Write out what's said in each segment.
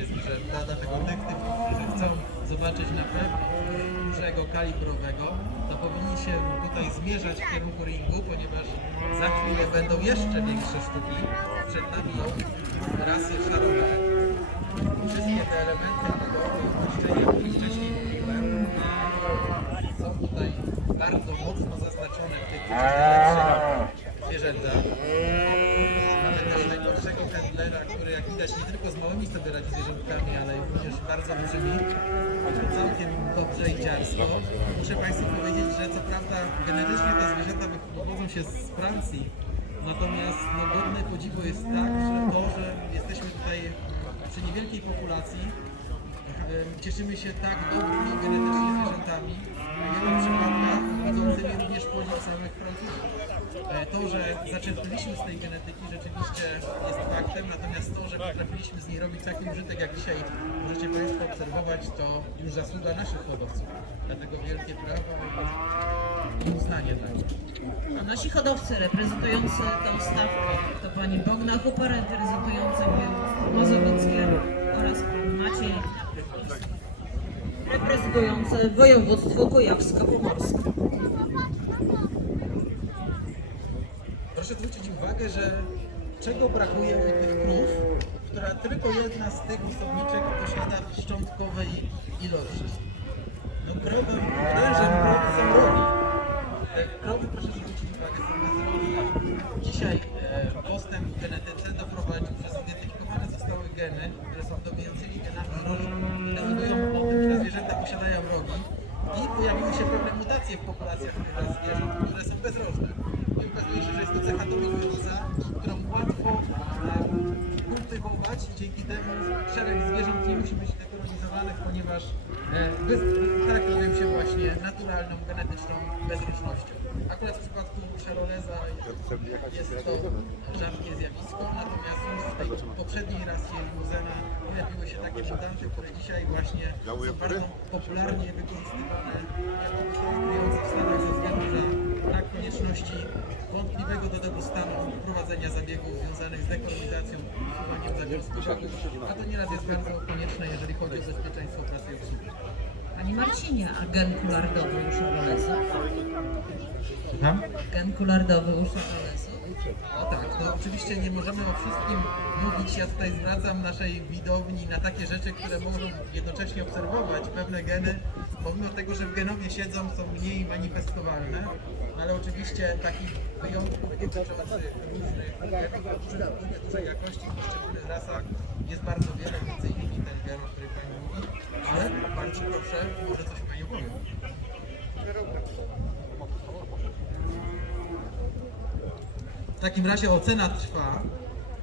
takie zwierzęta, dlatego typów, którzy chcą zobaczyć na pewno dużego kalibrowego, to powinni się tutaj zmierzać w kierunku ringu, ponieważ za chwilę będą jeszcze większe sztuki. Przed nami rasy szarowe. Wszystkie te elementy budowy, umieszczenia, o których wcześniej mówiłem, są tutaj bardzo mocno zaznaczone w tych widać nie tylko z małymi sobie radzi zwierzątkami, ale również bardzo dużymi. Całkiem dobrze i dziarsko. Muszę Państwu powiedzieć, że co prawda genetycznie te zwierzęta wywodzą się z Francji, natomiast no, godne podziwu jest tak, że to, że jesteśmy tutaj przy niewielkiej populacji, cieszymy się tak dobrymi genetycznie zwierzętami, w wielu przypadkach budzącymi również podziw samych Francuzów. E, To, że zaczerpnęliśmy z tej genetyki rzeczywiście jest faktem, natomiast to, że potrafiliśmy z niej robić taki użytek, jak dzisiaj możecie Państwo obserwować, to już zasługa naszych hodowców. Dlatego wielkie brawa i uznanie dla nich. A nasi hodowcy reprezentujący tą stawkę to pani Bogna Hupa reprezentująca mazowieckie oraz Maciej reprezentujący województwo kujawsko-pomorskie. Proszę zwrócić uwagę, że czego brakuje u tych krów, która tylko jedna z tych osobniczek posiada szczątkowe i- ilości. No krowy, orężem krowy są rogi. Te krowy, proszę zwrócić uwagę, są bezrożne. Dzisiaj e, postęp w genetyce doprowadził, że zidentyfikowane zostały geny, które są dominującymi genami rożnych. Decydują o tym, że zwierzęta posiadają rogi i pojawiły się pewne mutacje w populacjach zwierząt, które są bezrożne. I okazuje cecha dominująca, którą łatwo kultywować. Dzięki temu szereg zwierząt nie musi być dekolonizowanych, ponieważ e, charakteryzują się właśnie naturalną, genetyczną bezróżnością. Akurat w przypadku Charoleza jest to rzadkie zjawisko, natomiast w tej poprzedniej rasie limuzena pojawiły się takie mutanty, które dzisiaj właśnie są bardzo popularnie wykorzystywane jako kryjące w Stanach ze względu na brak konieczności wątpliwego do tego stanu prowadzenia zabiegów związanych z dekolonizacją usuwaniem. A to nieraz jest bardzo konieczne, jeżeli chodzi o bezpieczeństwo pracy i obsługi. Pani Marcinie, a gen kulardowy u szarolesa? Słucham? Gen kulardowy u szarolesa? No tak, no oczywiście nie możemy o wszystkim mówić. Ja tutaj zwracam naszej widowni na takie rzeczy, które mogą jednocześnie obserwować pewne geny, pomimo tego, że w genomie siedzą, są mniej manifestowalne, ale oczywiście takich wyjątków dotyczących różnych genów różnej jakości w poszczególnych rasach jest bardzo wiele, między innymi ten gen, o którym Pani mówi, ale bardzo proszę, może coś Pani opowiem. W takim razie ocena trwa.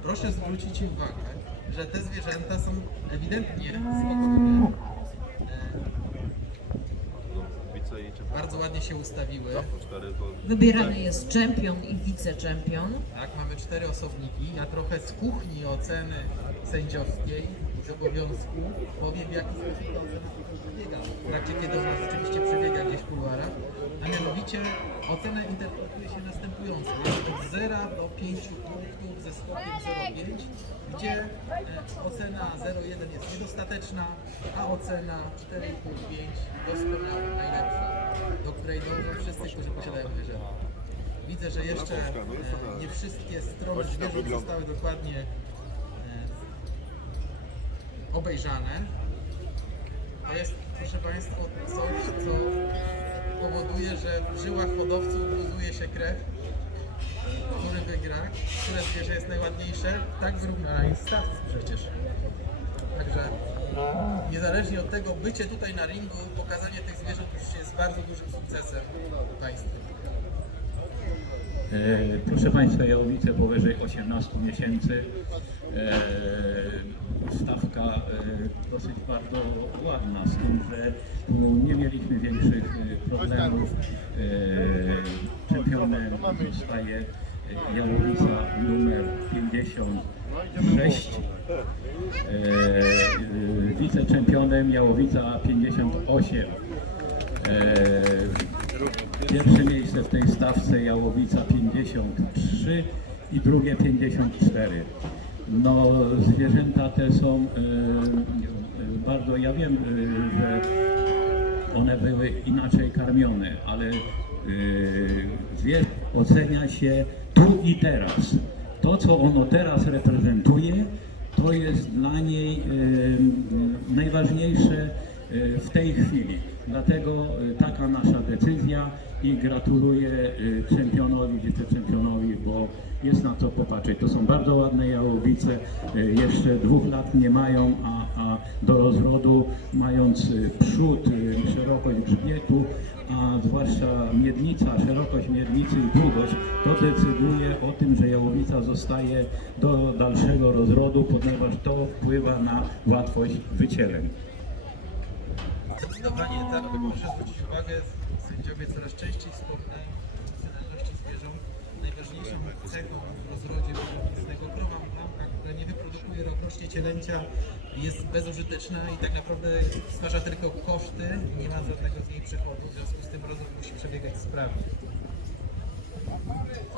Proszę zwrócić uwagę, że te zwierzęta są ewidentnie spokojne. Bardzo ładnie się ustawiły. cztery Wybierany jest czempion i wiceczempion. Tak, mamy cztery osobniki. Ja trochę z kuchni oceny sędziowskiej z obowiązku powiem w jaki sposób ta ocena przebiega. W trakcie kiedy ona rzeczywiście przebiega gdzieś w kuluarach. A mianowicie ocenę interpretuje się następująco. Jest od 0 do 5 punktów ze skokiem 0,5, gdzie e, ocena 0,1 jest niedostateczna, a ocena 4,5-5 doskonała, najlepsza, do której dążą wszyscy, którzy posiadają zwierzęta. Widzę, że jeszcze e, nie wszystkie strony zwierząt zostały dokładnie e, obejrzane. To jest, proszę Państwa, coś, co powoduje, że w żyłach hodowców buzuje się krew, który wygra, które zwierzę jest najładniejsze. Tak wyrównana jest stawka przecież. Także niezależnie od tego, bycie tutaj na ringu, pokazanie tych zwierząt już jest bardzo dużym sukcesem Państwa. E, Proszę Państwa, jałowice powyżej 18 miesięcy. E, Stawka e, dosyć bardzo ładna, z tym, że tu nie mieliśmy większych e, problemów. E, Czempionem zostaje jałowica numer 56. E, e, Wiceczempionem jałowica 58. E, Pierwsze miejsce w tej stawce Jałowica 53 i drugie 54. No, zwierzęta te są e, bardzo, ja wiem, e, że one były inaczej karmione, ale e, zwierzę ocenia się tu i teraz. To, co ono teraz reprezentuje, to jest dla niej najważniejsze w tej chwili. Dlatego e, taka nasza decyzja i gratuluję e, czempionowi, wiceczempionowi, bo jest na co popatrzeć. To są bardzo ładne jałowice, jeszcze dwóch lat nie mają, a, a do rozrodu mając przód, szerokość grzbietu, a zwłaszcza miednica, szerokość miednicy i długość, to decyduje o tym, że jałowica zostaje do dalszego rozrodu, ponieważ to wpływa na łatwość wycieleń. Zdecydowanie tak, proszę zwrócić uwagę, sędziowie coraz częściej wspominają o cenności zwierząt. Najważniejszą cechą w rozrodzie wyrobicznego krowa małka, która nie wyprodukuje rokrocznie cielęcia, jest bezużyteczna i tak naprawdę stwarza tylko koszty i nie ma żadnego z niej przychodu, w związku z tym rozwój musi przebiegać sprawnie.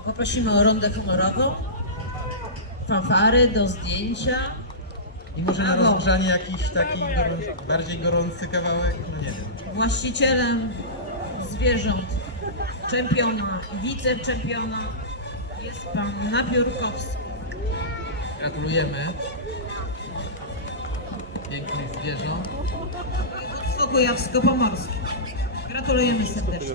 Poprosimy o rondę honorową, fanfary do zdjęcia. I może na Brawo. rozgrzanie jakiś taki gorący, bardziej gorący kawałek, no nie wiem. Właścicielem zwierząt, czempiona, wiceczempiona jest pan Napiórkowski. Gratulujemy pięknych zwierząt. Województwo Kujawsko-Pomorskie. Gratulujemy serdecznie.